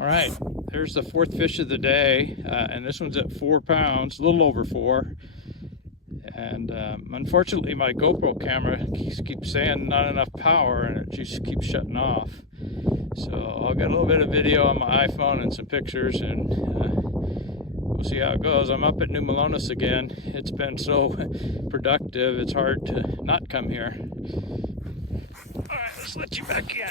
All right, there's the fourth fish of the day, and this one's at 4 pounds, a little over 4. And unfortunately, my GoPro camera keeps saying not enough power, and it just keeps shutting off. So I'll get a little bit of video on my iPhone and some pictures, and we'll see how it goes. I'm up at New Melones again. It's been so productive, it's hard to not come here. All right, let's let you back in.